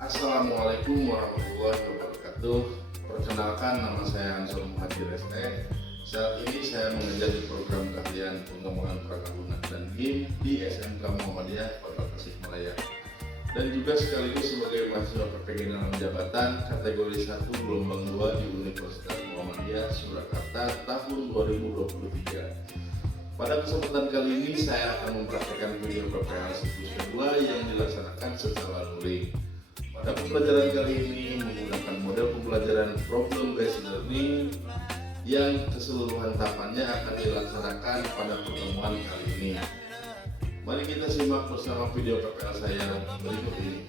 Assalamualaikum warahmatullahi wabarakatuh. Perkenalkan, nama saya Ansor Muhajir ST. Saat ini saya mengajar di program keahlian pengembangan perangkat lunak dan game di SMK Muhammadiyah Kota Tasikmalaya, dan juga sekaligus sebagai mahasiswa PPG dalam jabatan kategori 1 gelombang 2 di Universitas Muhammadiyah Surakarta tahun 2023. Pada kesempatan kali ini saya akan mempraktikkan video PPL siklus kedua yang dilaksanakan secara luring. Pada pembelajaran kali ini menggunakan model pembelajaran problem based learning yang keseluruhan tahapannya akan dilaksanakan pada pertemuan kali ini. Mari kita simak bersama video PPL saya berikut ini.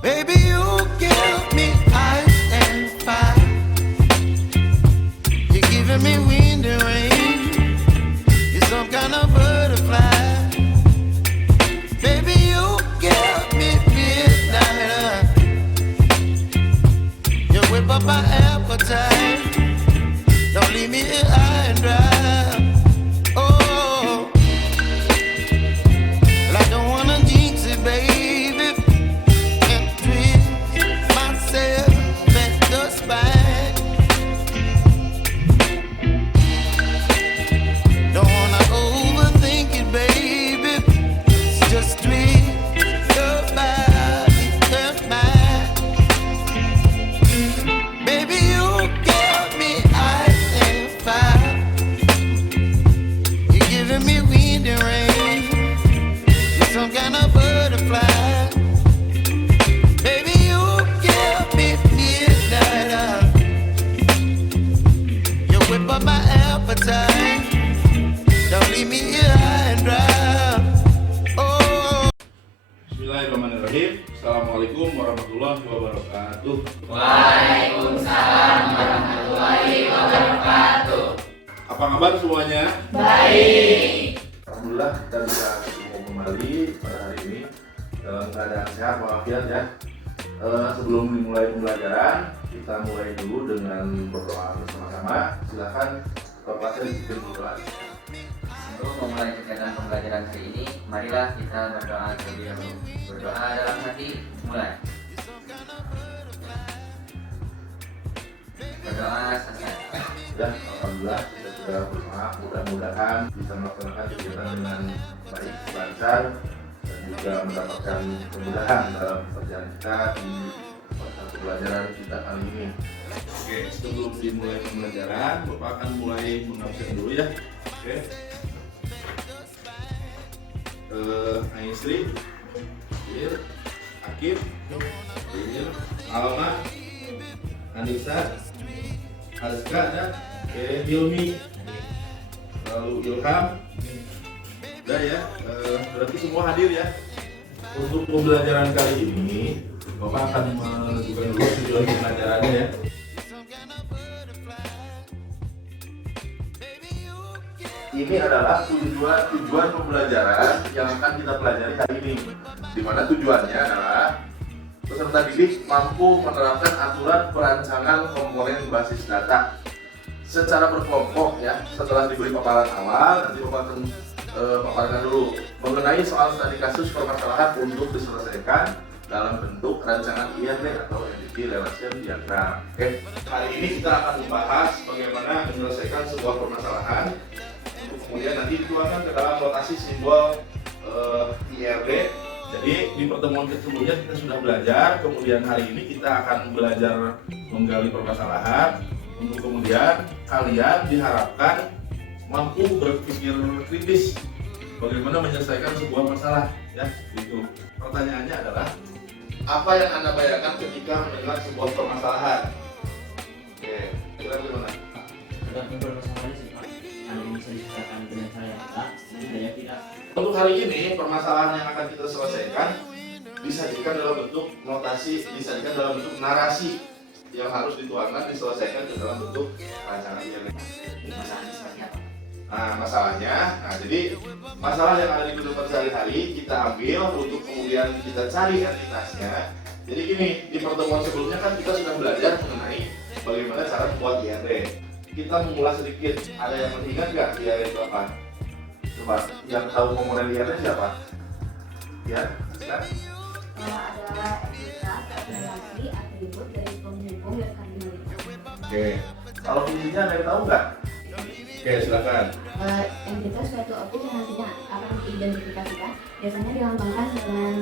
Baby, you give me ice and fire. You're giving me wind and rain. You're some kind of butterfly. Baby, you give me midnight. You whip up my appetite. Don't leave me here high and dry. Oh, well, I don't wanna jinx it, baby, and twist myself at the spine. Don't wanna overthink it, baby. It's just twist your body and mine. Baby, you give me ice and fire. You're giving me wind and rain. You're some kind of butterfly. Baby, you give me midnight. You whip up my appetite. Don't leave me here high and dry. Oh. Bismillahirrahmanirrahim. Assalamualaikum warahmatullahi wabarakatuh. Waalaikumsalam warahmatullahi wabarakatuh. Apa kabar semuanya? Baik. Alhamdulillah kita bisa ketemu kembali pada hari ini dalam keadaan sehat walafiat ya. Sebelum dimulai pembelajaran, kita mulai dulu dengan berdoa bersama-sama. Silakan Bapak saya dipimpin berdoa. Untuk memulai kegiatan pembelajaran hari ini, marilah kita berdoa terlebih dahulu. Berdoa dalam hati, mulai. Berdoa selesai. Ya, alhamdulillah kita sudah berusaha, mudah-mudahan bisa melaksanakan kegiatan dengan baik, lancar, dan juga mendapatkan kemudahan dalam pekerjaan kita di masa pembelajaran kita kali ini. Oke, sebelum dimulai pembelajaran, Bapak akan mulai mengabsen dulu ya. Oke. Aisri, Bir, Akif, Bir, Alma, Anissa, Azka, dan Hilmi, lalu Ilham. Udah ya, berarti semua hadir ya. Untuk pembelajaran kali ini, Bapak akan menunjukkan dulu tujuan pembelajarannya ya. Ini adalah tujuan pembelajaran yang akan kita pelajari hari ini, di mana tujuannya adalah peserta didik mampu menerapkan aturan perancangan komponen basis data secara berkelompok ya. Setelah diberi paparan awal, nanti Bapak akan paparkan dulu mengenai soal studi kasus permasalahan untuk diselesaikan dalam bentuk rancangan IRD atau Entity Relation Diagram. Oke, hari ini kita akan membahas bagaimana menyelesaikan sebuah permasalahan. Kemudian nanti dituangkan ke dalam notasi simbol IRD. Jadi di pertemuan sebelumnya kita sudah belajar, kemudian hari ini kita akan belajar menggali permasalahan. Untuk kemudian kalian diharapkan mampu berpikir kritis bagaimana menyelesaikan sebuah masalah ya. Itu pertanyaannya adalah, apa yang Anda bayangkan ketika mendengar sebuah permasalahan? Oke, kira bagaimana? Tergantung permasalahannya sih Pak. Ada yang bisa diselesaikan dengan cara yang tak, tidak tidak. Untuk hari ini permasalahan yang akan kita selesaikan disajikan dalam bentuk notasi, disajikan dalam bentuk narasi yang harus dituangkan diselesaikan ke dalam bentuk rancangan IRD. Masalahnya seperti apa? Nah masalahnya, jadi masalah yang ada di kehidupan sehari-hari kita ambil untuk kemudian kita cari entitasnya. Jadi gini, di pertemuan sebelumnya kan kita sudah belajar mengenai bagaimana cara membuat IRD. Kita mengulas sedikit, ada yang masih ingat nggak IRD itu apa? Coba yang tahu komponen IRT siapa? Ya, Siska? Adalah entitas, relasi, atribut dari penghubung dan kardinalitas. Oke. Kalau fungsinya ada yang tahu nggak? Oke, silakan. Entitas suatu objek yang nantinya akan diidentifikasikan biasanya dilambangkan dengan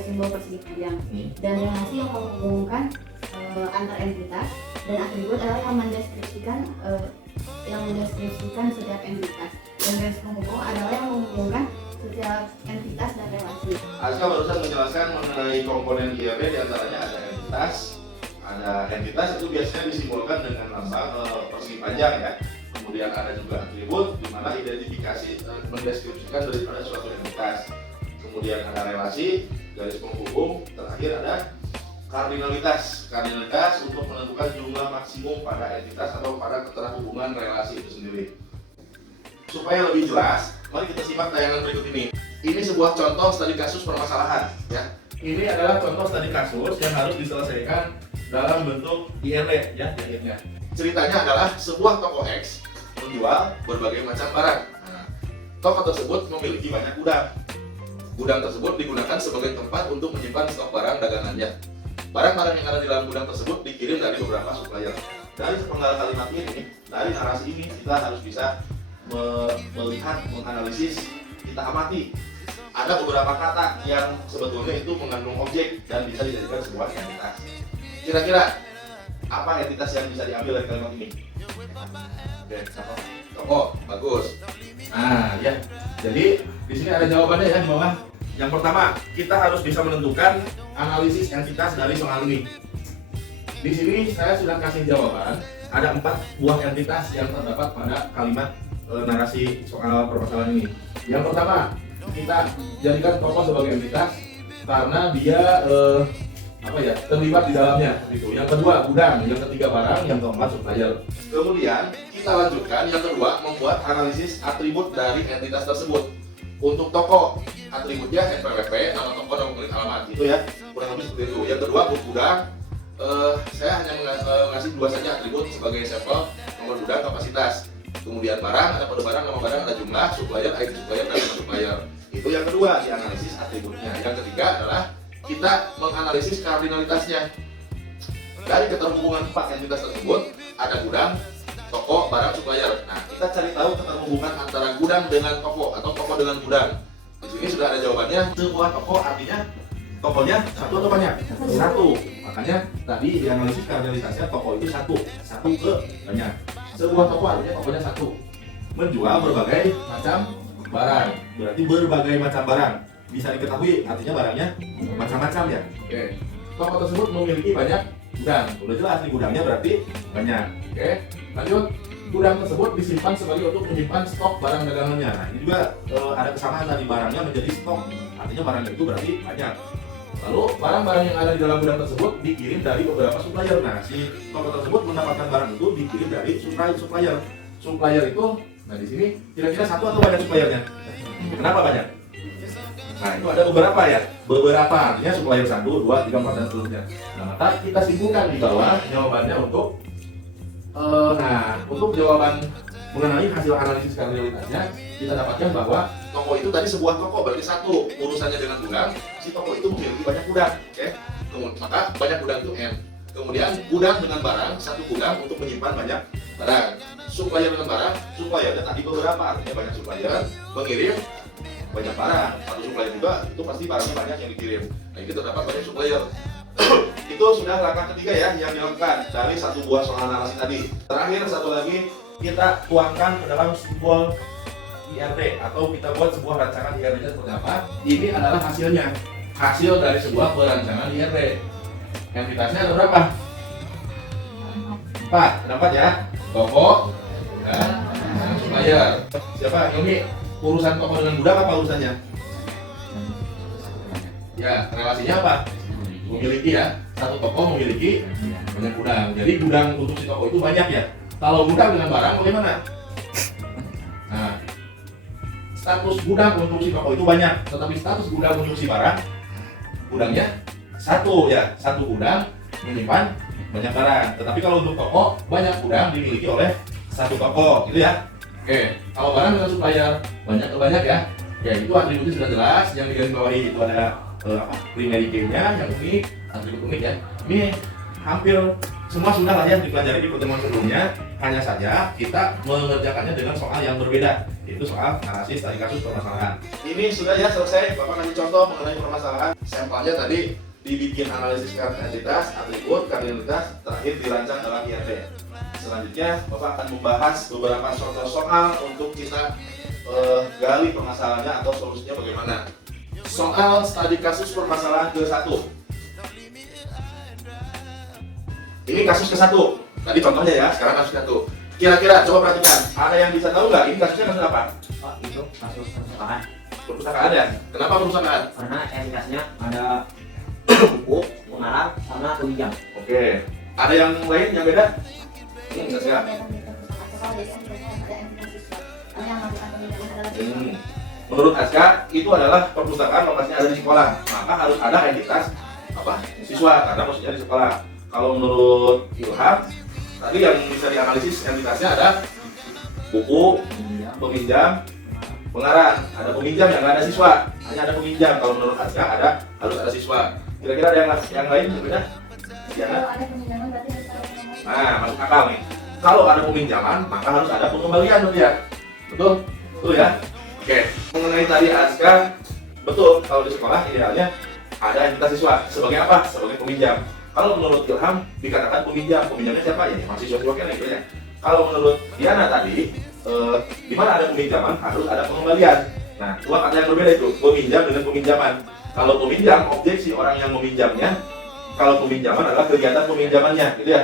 simbol persegi panjang, dan relasi yang menghubungkan antar entitas, dan atribut adalah yang mendeskripsikan setiap entitas, dan garis penghubung adalah yang menghubungkan setiap entitas dan relasi. Aska barusan menjelaskan mengenai komponen IRT, diantaranya ada entitas. Ada entitas itu biasanya disimbolkan dengan lambang persegi panjang ya. Kemudian ada juga atribut, di mana identifikasi mendeskripsikan daripada suatu entitas. Kemudian ada relasi, garis penghubung. Terakhir ada kardinalitas. Kardinalitas untuk menentukan jumlah maksimum pada entitas atau pada keterhubungan relasi itu sendiri. Supaya lebih jelas, mari kita simak tayangan berikut ini. Ini sebuah contoh studi kasus permasalahan ya. Ini adalah contoh studi kasus yang harus diselesaikan dalam bentuk IRT ya, unitnya. Ceritanya adalah sebuah toko X menjual berbagai macam barang. Nah, toko tersebut memiliki banyak gudang. Gudang tersebut digunakan sebagai tempat untuk menyimpan stok barang dagangannya. Barang-barang yang ada di dalam gudang tersebut dikirim dari beberapa supplier. Dari sepenggal kalimat ini, dari narasi ini kita harus bisa melihat, menganalisis, kita amati. Ada beberapa kata yang sebetulnya itu mengandung objek dan bisa dijadikan sebuah entitas. Kira-kira apa entitas yang bisa diambil dari kalimat ini? Oke, toko, bagus. Nah, ya. Jadi di sini ada jawabannya ya di bawah. Yang pertama, kita harus bisa menentukan analisis entitas dari soal ini. Di sini saya sudah kasih jawaban. Ada 4 buah entitas yang terdapat pada kalimat narasi soal permasalahan ini. Yang pertama, kita jadikan toko sebagai entitas karena dia terlibat di dalamnya gitu. Yang kedua gudang, yang ketiga barang, yang keempat supplier. Kemudian kita lanjutkan yang kedua, membuat analisis atribut dari entitas tersebut. Untuk toko, atributnya NPWP, nama toko, nama pemilik alamat gitu ya, kurang lebih seperti itu. Yang kedua untuk gudang, saya hanya ngasih 2 saja atribut sebagai sampel, nomor gudang, kapasitas. Kemudian barang, ada kode barang, nama barang, ada jumlah, supplier, ID supplier, dan supplier. Itu yang kedua, dianalisis atributnya. Yang ketiga adalah kita menganalisis kardinalitasnya. Dari keterhubungan 4 entitas tersebut, ada gudang, toko, barang, supplier. Nah, kita cari tahu keterhubungan antara gudang dengan toko atau toko dengan gudang. Di sini sudah ada jawabannya. Sebuah toko artinya tokonya satu atau banyak? Satu. Makanya tadi dianalisis kardinalitasnya toko itu satu ke banyak. Sebuah toko artinya tokonya satu. Menjual berbagai macam barang. Berarti berbagai macam barang. Bisa diketahui artinya barangnya macam-macam ya. Oke. Toko tersebut memiliki banyak gudang. Udah jelas nih gudangnya berarti banyak. Oke. Lanjut. Gudang tersebut disimpan sebagai untuk menyimpan stok barang dagangannya. Nah, ini juga ada kesamaan tadi, barangnya menjadi stok. Artinya barangnya itu berarti banyak. Lalu barang-barang yang ada di dalam gudang tersebut dikirim dari beberapa supplier. Nah, si toko tersebut mendapatkan barang itu dikirim dari supplier. Supplier itu, nah di sini kira-kira satu atau banyak suppliernya? Kenapa banyak? Nah, itu ada beberapa ya. Beberapa artinya supplier 1, 2, 3, 4 dan seterusnya. Nah, maka kita simpulkan di bawah jawabannya untuk untuk jawaban mengenai hasil analisis kardinalitasnya, kita dapatkan bahwa toko itu tadi sebuah toko, berarti satu urusannya dengan gudang. Si toko itu memiliki banyak gudang, oke? Maka banyak gudang itu N. Kemudian gudang dengan barang, satu gudang untuk menyimpan banyak barang. Supplier dengan barang, suppliernya tadi beberapa, artinya banyak supplier mengirim banyak barang. Satu supplier juga itu pasti barangnya banyak yang dikirim. Nah, itu terdapat banyak supplier. Itu sudah langkah ketiga ya yang dilakukan dari satu buah soal narasi tadi. Terakhir satu lagi, kita tuangkan ke dalam simbol IRT atau kita buat sebuah rancangan IRT-nya seperti apa. Ini adalah hasilnya, hasil dari sebuah perancangan IRT. Entitasnya ada berapa? 4, ada 4 ya. Toko dan supplier. Siapa ini? Urusan toko dengan gudang apa urusannya? Ya, relasinya apa? Memiliki ya, satu toko memiliki banyak gudang. Jadi gudang untuk si toko itu banyak ya. Kalau gudang dengan barang bagaimana? Nah, status gudang untuk si toko itu banyak, tetapi status gudang untuk si barang, gudangnya satu ya, satu gudang menyimpan banyak barang. Tetapi kalau untuk toko, banyak gudang dimiliki oleh satu toko, gitu ya. Oke, kalau barang dengan supplier banyak ke banyak ya. Ya itu atributnya sudah jelas. Yang digarisbawahi itu ada primary key-nya yang unik, atribut unik ya. Ini hampir semua sudah lah ya dipelajari di pertemuan sebelumnya. Hanya saja kita mengerjakannya dengan soal yang berbeda, yaitu soal narasi studi kasus permasalahan. Ini sudah ya selesai. Bapak kasih contoh mengenai permasalahan. Sampelnya tadi dibikin analisis kardinalitas, atribut, kardinalitas, terakhir dirancang dalam IRT. Selanjutnya Bapak akan membahas beberapa contoh soal untuk kita gali permasalahannya atau solusinya bagaimana. Soal studi kasus permasalahan ke-1. Ini kasus ke-1. Tadi contohnya ya, sekarang kasus ke-1. Kira-kira coba perhatikan, ada yang bisa tahu nggak ini kasusnya kasus apa? Pak, itu kasus perpustakaan. Perpustakaan ya? Kenapa perpustakaan? Karena etikasnya ada buku, pengarang, sama peminjam. Oke. Ada yang lain yang beda? Ini enggak siap. Menurut Aska itu adalah perpustakaan lokasinya ada di sekolah, maka harus ada entitas apa siswa karena maksudnya di sekolah. Kalau menurut Ilham tadi yang bisa dianalisis entitasnya ada buku, peminjam, pengarang. Ada peminjam yang nggak ada siswa, hanya ada peminjam. Kalau menurut Aska harus ada siswa. Kira-kira ada yang lain berbeda? Ya, nah masuk akal nih. Kalau ada peminjaman maka harus ada pengembalian ya. Betul? Betul ya? Oke, mengenai tadi Aska, betul, kalau di sekolah idealnya ada entitas siswa. Sebagai apa? Sebagai peminjam. Kalau menurut Ilham dikatakan peminjamnya siapa ya? Mahasiswa kan itu ya. Kalau menurut Diana tadi, di mana ada peminjaman harus ada pengembalian. Nah, dua kata yang berbeda itu, peminjam dengan peminjaman. Kalau peminjam, objek si orang yang meminjamnya. Kalau peminjaman adalah kegiatan peminjamannya, gitu ya.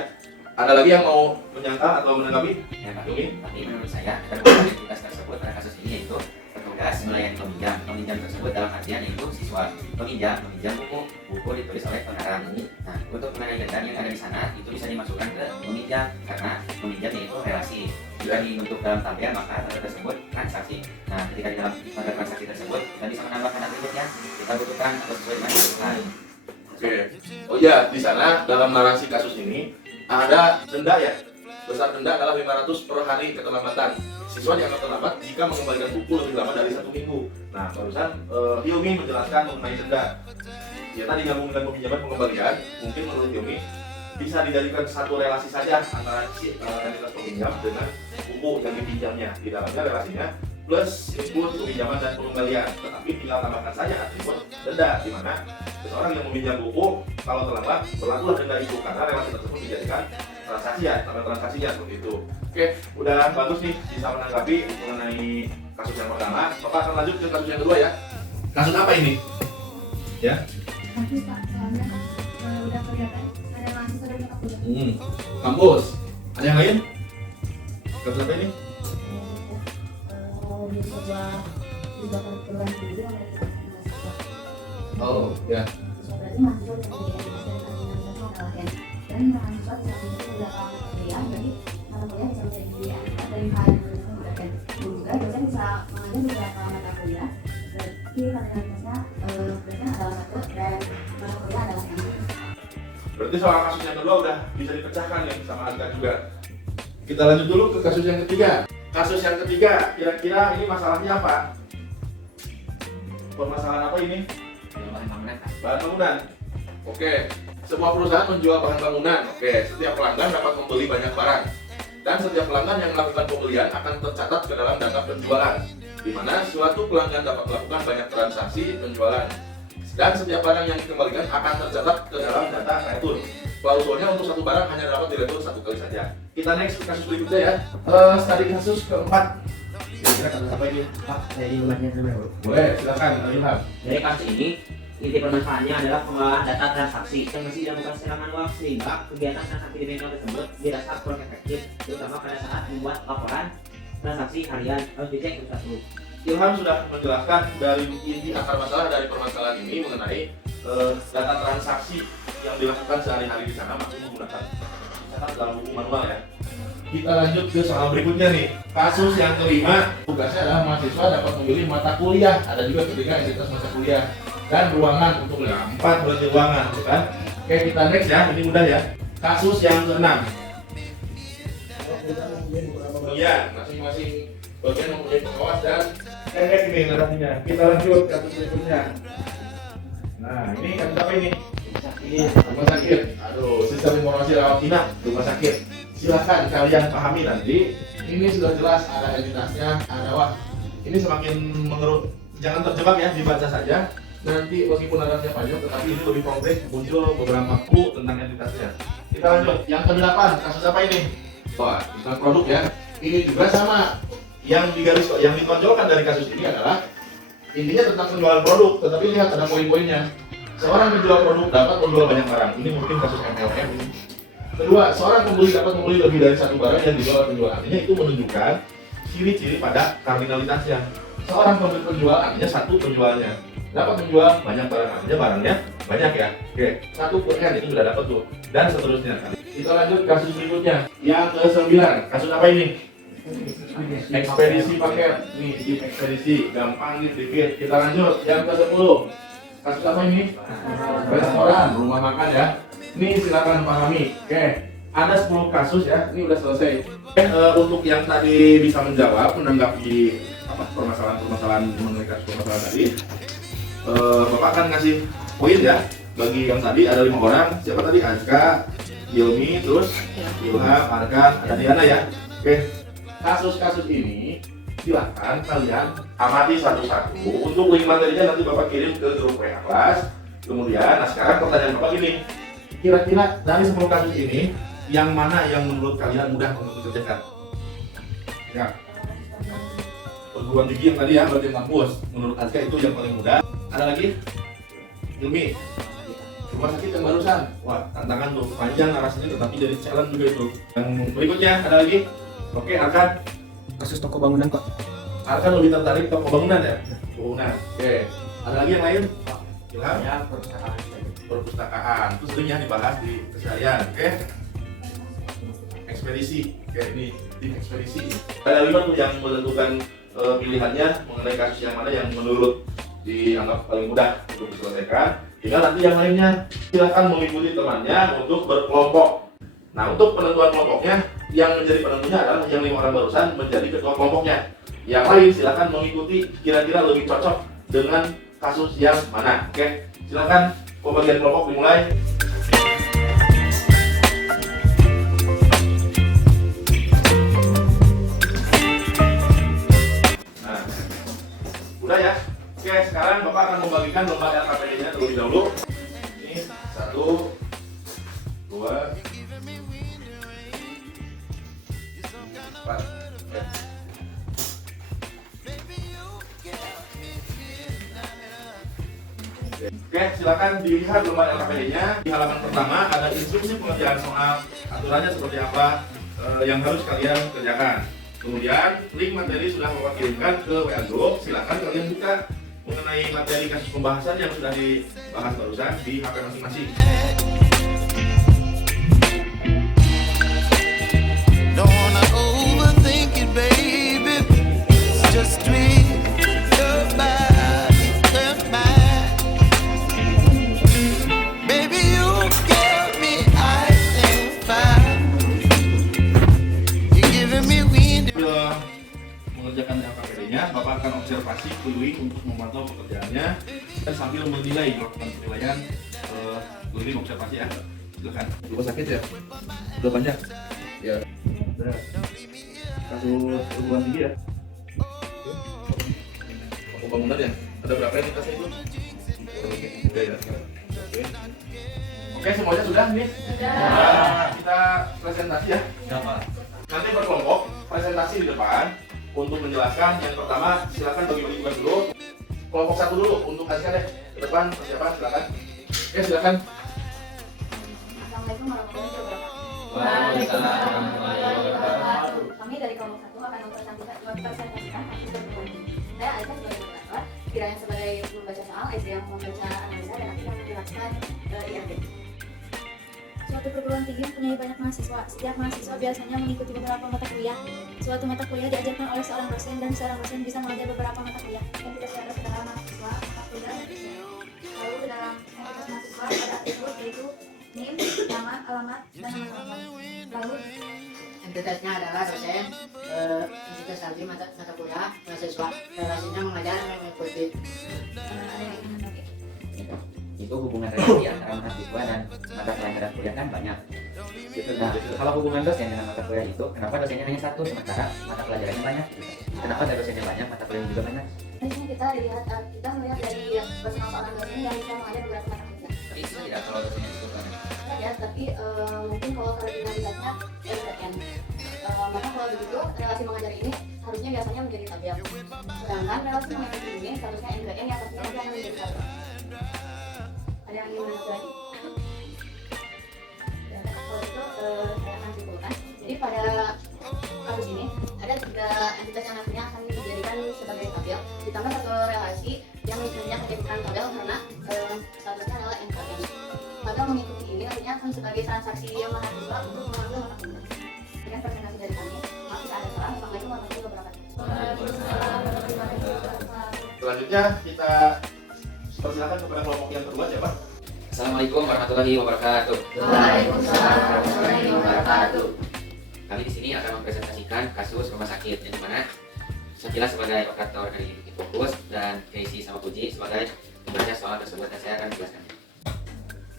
Ada lagi yang mau menyangka atau menanggapi? Ya, tapi menurut saya entitas tersebut pada kasus ini yaitu petugas melayani peminjam. Peminjam tersebut dalam artian yaitu siswa. Peminjam buku ditulis oleh pengarang. Nah, untuk mengenai data yang ada di sana itu bisa dimasukkan ke peminjam karena peminjam itu relasi. Jika dibentuk dalam tabel maka tabel tersebut transaksi. Nah, ketika di dalam tabel transaksi tersebut kita bisa menambahkan atributnya. Kita butuhkan atau sesuai dengan kebutuhan. Oke. Oh iya, di sana dalam narasi kasus ini ada denda ya. Besar denda adalah 500 per hari keterlambatan. Siswa dianggap terlambat jika mengembalikan buku lebih lama dari 1 minggu. Nah, barusan Hilmi menjelaskan mengenai denda. Ya tadi gabung dengan peminjaman pengembalian, mungkin menurut Hilmi bisa dijadikan satu relasi saja antara si entitas peminjam dengan buku yang dipinjamnya. Di dalamnya relasinya plus input peminjaman dan pengembalian. Tetapi tinggal tambahkan saja atribut denda, di mana seseorang yang meminjam buku kalau terlambat berlakulah denda itu karena relasi tersebut dijadikan transaksi ya, tanda transaksinya seperti itu. Oke, udah bagus nih bisa menanggapi mengenai kasus yang pertama. Bapak akan lanjut ke kasus yang kedua ya. Kasus apa ini? Ya. Kasus Pak, soalnya udah kelihatan ada mahasiswa dari kampus. Kampus. Ada yang lain? Kasus apa ini? Di sebuah perguruan tinggi oleh mahasiswa. Oh, ya. Berarti mahasiswa yang menjadi adalah ya. Dan mahasiswa bisa menjadi beberapa kuliah, jadi mata kuliah bisa menjadi dari hal yang berbeda. Dan juga dosen bisa mengajar beberapa mata kuliah. Berarti kardinalitasnya dosen adalah satu dan mata kuliah adalah yang lain. Berarti soal kasus yang kedua udah bisa dipecahkan ya sama Alka juga. Kita lanjut dulu ke kasus yang ketiga. Kasus yang ketiga, kira-kira ini masalahnya apa? Permasalahan apa ini? Bahan bangunan. Bahan bangunan. Oke, sebuah perusahaan menjual bahan bangunan. Oke, setiap pelanggan dapat membeli banyak barang. Dan setiap pelanggan yang melakukan pembelian akan tercatat ke dalam data penjualan, di mana suatu pelanggan dapat melakukan banyak transaksi penjualan. Dan setiap barang yang dikembalikan akan tercatat ke dalam data return. Klausulnya untuk satu barang hanya dapat diretur satu kali saja. Kita next ke kasus berikutnya ya. Studi kasus keempat. Kira-kira kasus apa ini? Pak, saya ingin bertanya dulu. Boleh, silakan Ilham. Dari kasus ini, inti permasalahannya adalah pengelolaan data transaksi yang masih dilakukan secara manual sehingga kegiatan transaksi di bengkel tersebut dirasa kurang efektif, terutama pada saat membuat laporan transaksi harian harus dicek satu-satu. Ilham sudah menjelaskan dari inti akar masalah dari permasalahan ini mengenai data transaksi yang dilakukan sehari-hari di sana masih menggunakan catat dalam buku manual ya. Kita lanjut ke soal berikutnya nih. Kasus yang kelima, tugasnya adalah mahasiswa dapat memilih mata kuliah. Ada juga ketiga entitas mata kuliah dan ruangan untuk 4 berarti ruangan, kan? Oke, kita next ya. Ini mudah ya. Kasus yang keenam. Iya, masing-masing bagian mempunyai pengawas dan pendek ini narasinya. Kita lanjut kasus berikutnya. Nah, ini kasus apa ini? Rumah sakit. Aduh, sistem informasi rawat inap rumah sakit. Silahkan kalian pahami nanti. Ini sudah jelas ada entitasnya, ada wah. Ini semakin menurut, jangan terjebak ya, dibaca saja. Nanti meskipun narasinya panjang, tetapi ini lebih konkret, muncul beberapa clue tentang entitasnya. Kita lanjut. Yang ke-8, kasus apa ini? Wah, iklan produk ya. Ini juga sama. Yang ditonjolkan dari kasus ini adalah intinya tentang penjualan produk, tetapi lihat ada poin-poinnya. Seorang penjual produk dapat menjual banyak barang. Ini mungkin kasus MLM ini. Kedua, seorang pembeli dapat membeli lebih dari satu barang yang dijual penjual. Artinya itu menunjukkan ciri-ciri pada kardinalitasnya. Seorang pembeli penjual artinya satu penjualnya dapat menjual banyak barang, artinya barangnya banyak ya. Oke, satu persen itu sudah dapat tuh, dan seterusnya. Kita lanjut kasus berikutnya. Yang ke-9, kasus apa ini? Ekspedisi paket. Nih, di ekspedisi, gampang nih dikit. Kita lanjut. Yang ke-10, kasus apa ini? Restoran, rumah makan ya. Ini silakan pahami. Oke, ada 10 kasus ya. Ini udah selesai. Untuk yang tadi bisa menjawab, menanggapi apa permasalahan mengenai kasus permasalahan tadi, Bapak akan ngasih poin ya. Bagi yang tadi ada 5 orang. Siapa tadi? Anka, Yilmi, terus Ilham, Arkan, ada Diana ya. Oke, kasus-kasus ini silahkan kalian amati satu-satu. Untuk link materinya nanti Bapak kirim ke grup WA kelas. Kemudian, nah sekarang pertanyaan Bapak gini. Kira-kira dari 10 kasus ini, yang mana yang menurut kalian mudah untuk dikerjakan? Ya, perguruan tinggi yang tadi ya, berarti kampus. Menurut Azka itu yang paling mudah. Ada lagi? Ilmi, rumah sakit yang barusan. Wah, tantangan tuh, panjang narasinya tetapi jadi challenge juga itu. Yang berikutnya ada lagi? Oke, Arkan. Kasus toko bangunan kok. Arkan lebih tertarik toko bangunan ya? Bangunan. Oke, ada lagi yang lain? Ilham? Ya, Perpustakaan. Itu seringnya dibahas di keseharian. Oke? Ekspedisi. Oke, ini di ekspedisi. Ada 5 tuh yang menentukan pilihannya mengenai kasus yang mana yang menurut dianggap paling mudah untuk diselesaikan. Tinggal nanti yang lainnya silahkan mengikuti temannya untuk berkelompok. Nah, untuk penentuan kelompoknya, yang menjadi penentunya adalah yang 5 orang barusan menjadi ketua kelompoknya. Yang lain silahkan mengikuti kira-kira lebih cocok dengan kasus yang mana. Oke, silahkan pembagian kelompok dimulai. Nah, udah ya. Oke, sekarang Bapak akan membagikan lembar LKPD-nya terlebih dahulu. Ini 1, 2, 4. Oke, silakan dilihat lembar LKPD-nya. Di halaman pertama ada instruksi pengerjaan soal, aturannya seperti apa yang harus kalian kerjakan. Kemudian link materi sudah Bapak kirimkan ke WA Group. Silakan kalian buka mengenai materi kasus pembahasan yang sudah dibahas barusan di HP masing-masing. Don't wanna overthink it, baby. It's just me, your body, and mine. Baby, you give me ice and fire. You're giving me wind. Sambil mengerjakan LKPD-nya, Bapak akan observasi keliling untuk memantau pekerjaannya dan sambil menilai, melakukan penilaian keliling observasi ya. Silakan. Rumah sakit ya? Udah banyak? Ya. Udah. Kasus perguruan tinggi ya? Bangunan ya? Ada berapa entitasnya itu? Oke ya. Oke, semuanya sudah nih? Nah, kita presentasi ya. Nanti berkelompok, presentasi di depan untuk menjelaskan. Yang pertama, silakan bagi-bagi tugas dulu. Kelompok 1 dulu untuk kasihkan deh ke depan persiapan, silakan. Oke, silakan. Assalamualaikum warahmatullahi wabarakatuh. Waalaikumsalam. Kami dari kelompok 1 akan mempresentasikan hasil berkelompok. Saya Aisyah sebagai moderator, Kiranya sebagai membaca soal, Aisyah yang membaca analisa, dan aku yang menjelaskan IRB. Suatu perguruan tinggi mempunyai banyak mahasiswa. Setiap mahasiswa biasanya mengikuti beberapa mata kuliah. Suatu mata kuliah diajarkan oleh seorang dosen dan seorang dosen bisa mengajar beberapa mata kuliah. Dan tidak terhadap ke dalam mahasiswa, mata kuliah, dan dosen. Lalu ke dalam entitas mahasiswa ada atribut yaitu NIM, nama, alamat, dan nama alamat. Lalu Entitasnya adalah dosen, entitas saldi mata kuliah, mahasiswa, relasinya mengajar mengikuti. Ada yang ingin menambahkan? Itu hubungan relasi antara mahasiswa dan mata pelajaran kuliah kan banyak. Nah, kalau hubungan dosen dengan mata kuliah itu, kenapa dosennya hanya satu sementara mata pelajarannya banyak? Kenapa ada dosennya banyak, mata kuliahnya juga banyak? Di sini kita melihat dari personal seorang dosen yang bisa mengajar beberapa mata kuliah. Tapi itu tidak kalau dosennya itu banyak. Ya, tapi mungkin kalau kardinalitasnya NPN. Maka kalau begitu relasi mengajar ini harusnya biasanya menjadi tabel. Sedangkan relasi mengikuti ini seharusnya NPN yang pastinya jangan menjadi tabel. Ada yang ingin menambahkan lagi? Ya, kalau itu saya akan simpulkan. Jadi pada kasus ini ada 3 entitas yang nantinya akan dijadikan sebagai tabel, ditambah 1 relasi yang nantinya akan dijadikan tabel karena statusnya adalah NPN. Maka mengikuti ini nantinya akan sebagai transaksi yang mahasiswa untuk mengambil mata kuliah. Sekian presentasi dari kami. Maaf jika ada salah. Assalamualaikum warahmatullahi wabarakatuh. Selanjutnya kita persilakan kepada kelompok yang kedua, siapa? Assalamualaikum warahmatullahi wabarakatuh. Waalaikumsalam warahmatullahi wabarakatuh. Kami di sini akan mempresentasikan kasus rumah sakit yang dimana Sakila sebagai operator dari titik fokus dan Casey sama Puji sebagai pembaca soal tersebut dan saya akan menjelaskannya.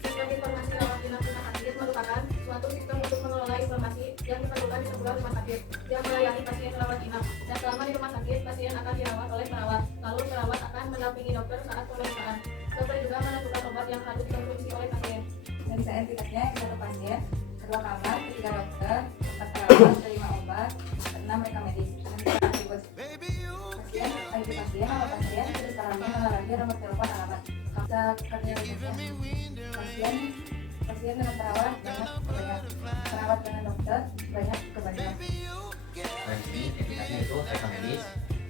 Sistem informasi rawat inap rumah sakit merupakan suatu sistem untuk mengelola informasi yang diperlukan di sebuah rumah sakit yang melayani pasien rawat inap. Dan selama di rumah sakit, pasien akan dirawat oleh perawat. Lalu perawat akan mendampingi dokter saat pemeriksaan. Dokter juga menentukan obat yang harus dikonsumsi oleh pasien. Dan bisa entitasnya yang 1 pasien, 2 kamar, 3 dokter, 4 perawat, 5 obat, 6 reka medis. Dan bisa pasien, ID pasien, nama pasien, jenis kelamin, nama lahir, nomor telepon, alamat. Bisa pasien dengan perawat banyak, perawat dengan dokter banyak kebanyakan. Nah, di sini entitasnya itu reka medis,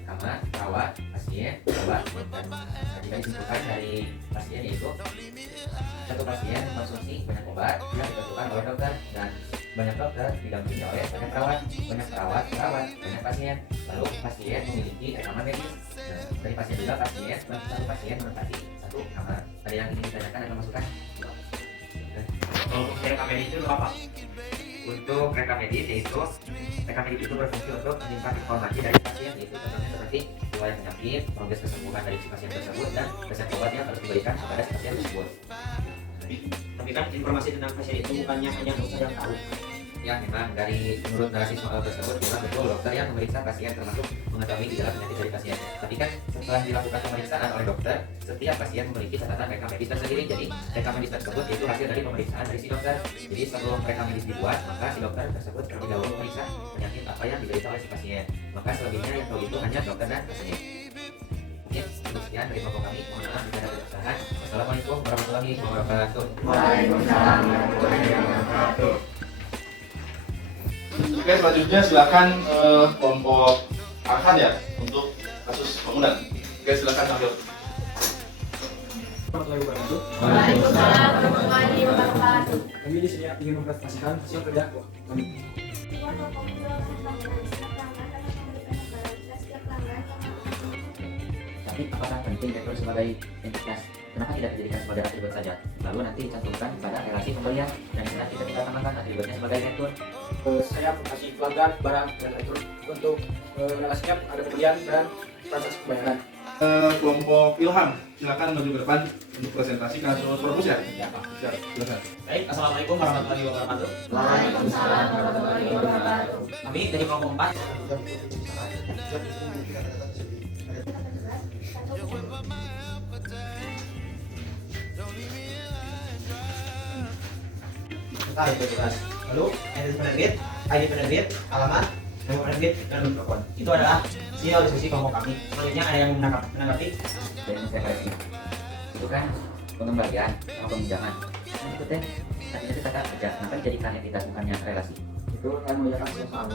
kamar, perawat, pasien, obat, dan jika disimpulkan dari pasien yaitu 1 pasien konsumsi banyak obat yang ditentukan oleh dokter dan banyak dokter didampingi oleh banyak perawat, banyak pasien, lalu pasien memiliki rekaman medis. Nah, dari pasien juga pasien, 1 pasien menempati 1 kamar. Ada yang ingin ditanyakan atau masukan? Untuk rekam medis itu apa? Untuk rekam medis yaitu rekam medis itu berfungsi untuk menyimpan informasi dari pasien yaitu contohnya seperti riwayat penyakit, progres kesembuhan dari si pasien tersebut dan resep obat yang harus diberikan kepada si pasien tersebut. Tapi kan informasi tentang pasien itu bukannya hanya dokter yang tahu. Ya memang dari menurut narasi soal tersebut memang betul dokter yang memeriksa pasien termasuk mengetahui gejala penyakit dari pasien. Tapi kan setelah dilakukan pemeriksaan oleh dokter, setiap pasien memiliki catatan rekam medis tersendiri. Jadi rekam medis tersebut itu hasil dari pemeriksaan dari si dokter. Jadi sebelum rekam medis dibuat, maka si dokter tersebut terlebih dahulu memeriksa penyakit apa yang diderita oleh si pasien. Maka selebihnya yang tahu itu hanya dokter dan pasien. Mungkin cukup sekian dari kelompok kami. Mohon maaf jika ada kesalahan. Wassalamualaikum warahmatullahi wabarakatuh. Waalaikumsalam warahmatullahi wabarakatuh. Oke, selanjutnya silakan kelompok Arhan ya untuk kasus bangunan. Oke, silakan tampil. Warahmatullahi wabarakatuh. Waalaikumsalam warahmatullahi wabarakatuh. Kami di sini ingin mempresentasikan hasil kerja kami. Tapi apakah penting rekrut sebagai entitas? Kenapa tidak dijadikan sebagai atribut saja? Lalu nanti cantumkan pada relasi pembelian dan nanti kita tambahkan atributnya sebagai rekrut. Saya kasih pelanggan, barang, dan rekrut untuk relasinya ada pembelian dan transaksi pembayaran. Kelompok Ilham, silakan maju ke depan untuk presentasi kasus perpus ya. Ya, Pak. Silakan. Baik, Assalamualaikum warahmatullahi wabarakatuh. Waalaikumsalam warahmatullahi wabarakatuh. Kami dari kelompok 4. Kita identitas. Lalu ID penerbit, alamat, nama penerbit, dan nomor telepon. Itu adalah sinyal diskusi kelompok kami. Selanjutnya ada yang menanggapi. Dan referensi itu kan pengembalian atau peminjaman. Nah, itu teh tadi kata kerja, kenapa dijadikan entitas bukannya relasi? Itu yang melihat soal.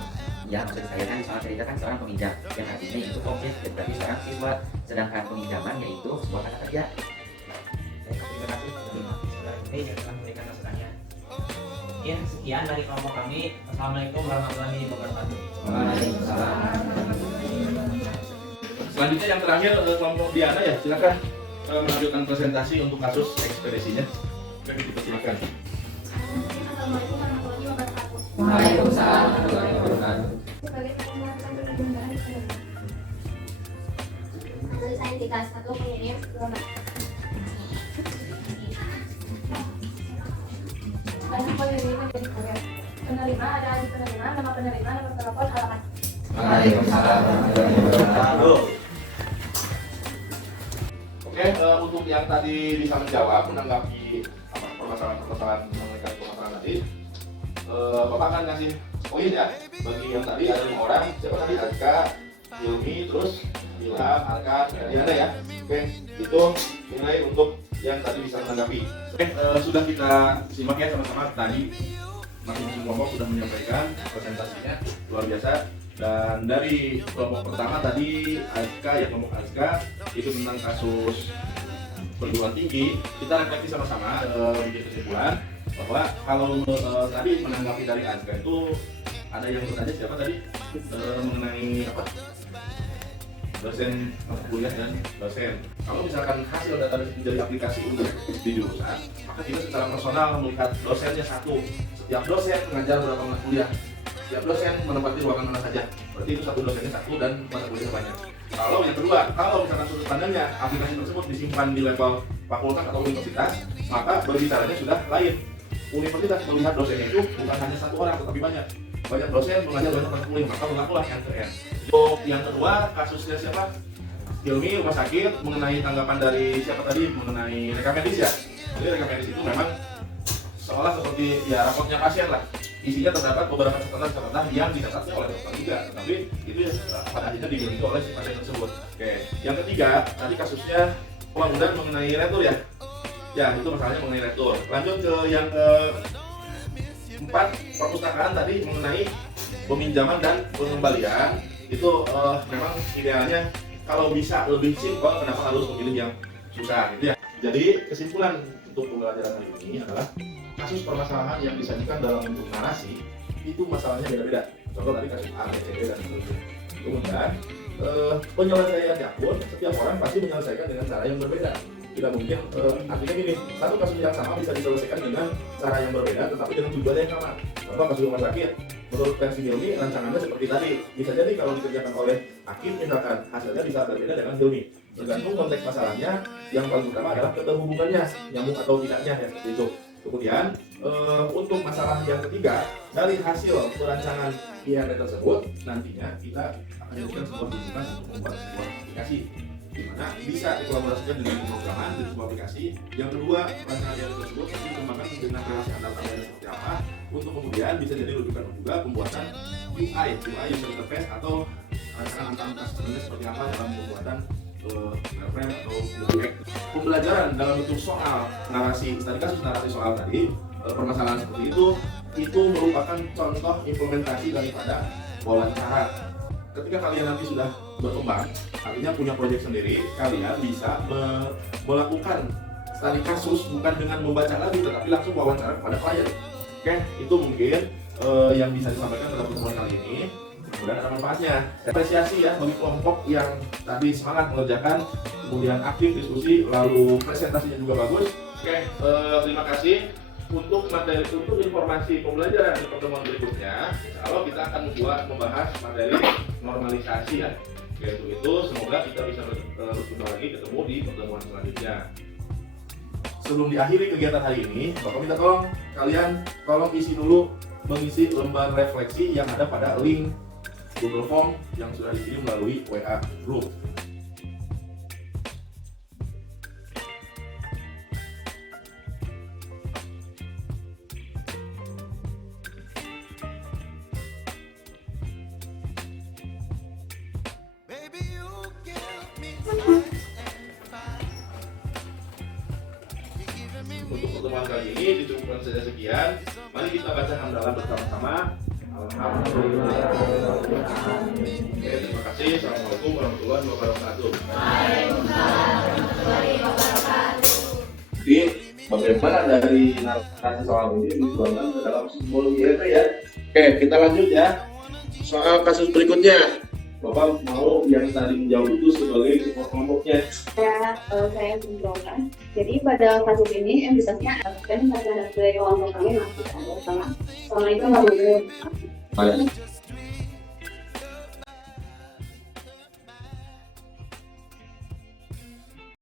Ya maksud saya kan soal cerita kan seorang peminjam yang artinya itu objek berarti seorang siswa, sedangkan peminjaman yaitu sebuah kata kerja. Terima kasih saudara ini yang telah memberikan masukannya. Mungkin sekian dari kelompok kami. Assalamualaikum warahmatullahi wabarakatuh. Waalaikumsalam. Selanjutnya yang terakhir kelompok Diana ya, silakan melanjutkan presentasi untuk kasus ekspedisinya. Silakan. Assalamualaikum warahmatullahi wabarakatuh. Waalaikumsalam warahmatullahi wabarakatuh. Sebagai tokoh melakukan penyelenggaraan di sana. Analisa entitas satu pengirim dua Banyak penerima menjadi kurir. Penerima ada di penerima, nama penerima, nomor telepon, alamat. Waalaikumsalam warahmatullahi wabarakatuh. Oke, untuk yang tadi bisa menjawab menanggapi permasalahan mengenai permasalahan tadi, Bapak akan kasih poin ya bagi yang tadi ada 5 orang. Siapa tadi? Azka, Hilmi, terus Ilham, Arkan, Diana ya. Oke, itu nilai untuk yang tadi bisa menanggapi. Oke, sudah kita simak ya sama-sama tadi. Masing-masing kelompok sudah menyampaikan presentasinya luar biasa. Dan dari kelompok pertama tadi Azka, ya kelompok Azka itu tentang kasus perguruan tinggi. Kita refleksi sama-sama bikin kesimpulan bahwa kalau tadi menanggapi dari Azka itu ada yang bertanya siapa tadi mengenai apa? Dosen mata kuliah dan dosen. Kalau misalkan hasil data menjadi aplikasi untuk di jurusan, maka kita secara personal melihat dosennya satu. Setiap dosen mengajar berapa mata kuliah, setiap dosen menempati ruangan mana saja. Berarti itu satu dosennya satu dan mata kuliah banyak. Kalau yang kedua, kalau misalkan sudut pandangnya aplikasi tersebut disimpan di level fakultas atau universitas, maka berbicaranya sudah lain. Universitas melihat dosennya itu bukan hanya satu orang, tetapi banyak dosen mengajar banyak mata kuliah, maka berlakulah end-to-end. Untuk yang kedua, kasusnya siapa? Hilmi, rumah sakit, mengenai tanggapan dari siapa tadi mengenai rekam medis ya. Jadi rekam medis itu memang seolah seperti ya raportnya pasien lah. Isinya terdapat beberapa catatan-catatan yang dicatatnya oleh dokter juga, tapi itu pada akhirnya dimiliki oleh si pasien tersebut. Oke, yang ketiga tadi kasusnya pengaduan mengenai retur ya. Ya itu masalahnya mengenai retur. Lanjut ke yang keempat, perpustakaan tadi mengenai peminjaman dan pengembalian. Itu memang idealnya kalau bisa lebih simpel, kenapa harus memilih yang susah gitu ya. Jadi kesimpulan untuk pembelajaran hari ini adalah kasus permasalahan yang disajikan dalam bentuk narasi itu masalahnya beda-beda. Contoh tadi kasus A, B, C, D dan seterusnya. Kemudian penyelesaiannya pun setiap orang pasti menyelesaikan dengan cara yang berbeda. Tidak mungkin artinya gini, satu kasus yang sama bisa diselesaikan dengan cara yang berbeda tetapi dengan tujuan yang sama. Contoh kasus rumah sakit, menurut versi Hilmi rancangannya seperti tadi. Bisa jadi kalau dikerjakan oleh hakim misalkan hasilnya bisa berbeda dengan Hilmi. Tergantung konteks masalahnya, yang paling utama adalah keterhubungannya, nyambung atau tidaknya ya seperti itu. Kemudian untuk masalah yang ketiga, dari hasil perancangan IRD tersebut nantinya kita akan jadikan sebuah rujukan untuk membuat sebuah aplikasi di mana bisa dikolaborasikan dengan pemrograman di sebuah aplikasi. Yang kedua, rancangan IRD tersebut nanti dikembangkan dengan relasi antar tabelnya seperti apa untuk kemudian bisa jadi rujukan juga pembuatan UI user interface atau rancangan antar sistemnya seperti apa dalam pembuatan wireframe atau movie. Pembelajaran dalam bentuk soal narasi, tadi kasus narasi soal tadi, permasalahan seperti itu merupakan contoh implementasi daripada wawancara. Ketika kalian nanti sudah berkembang, artinya punya proyek sendiri, kalian bisa melakukan studi kasus bukan dengan membaca lagi, tetapi langsung wawancara kepada klien. Oke, itu mungkin yang bisa disampaikan dalam pertemuan kali ini. Mudah-mudahan ada manfaatnya. Apresiasi ya bagi kelompok yang tadi semangat mengerjakan, kemudian aktif diskusi, lalu presentasinya juga bagus. Oke, terima kasih. Untuk materi, untuk informasi pembelajaran di pertemuan berikutnya, insya Allah kita akan membahas materi normalisasi ya. Yaitu itu, semoga kita bisa bertemu lagi ketemu di pertemuan selanjutnya. Sebelum diakhiri kegiatan hari ini, Bapak minta tolong kalian tolong isi dulu mengisi lembar refleksi yang ada pada link Google Form yang sudah dikirim melalui WA Group. Untuk pertemuan kali ini dicukupkan saja sekian. Mari kita baca hamdalah bersama-sama. Alhamdulillah. Oke, terima kasih. Assalamualaikum warahmatullahi wabarakatuh. Jadi bagaimana dari narasi soal ini dituangkan ke dalam simbol IRD ya? Oke, kita lanjut ya. Soal kasus berikutnya. Bapak mau yang tadi menjawab itu sebagai support kelompoknya. Saya simpulkan. Jadi pada kasus ini entitasnya kan karena dari kelompok kami masih ada sama itu nggak boleh.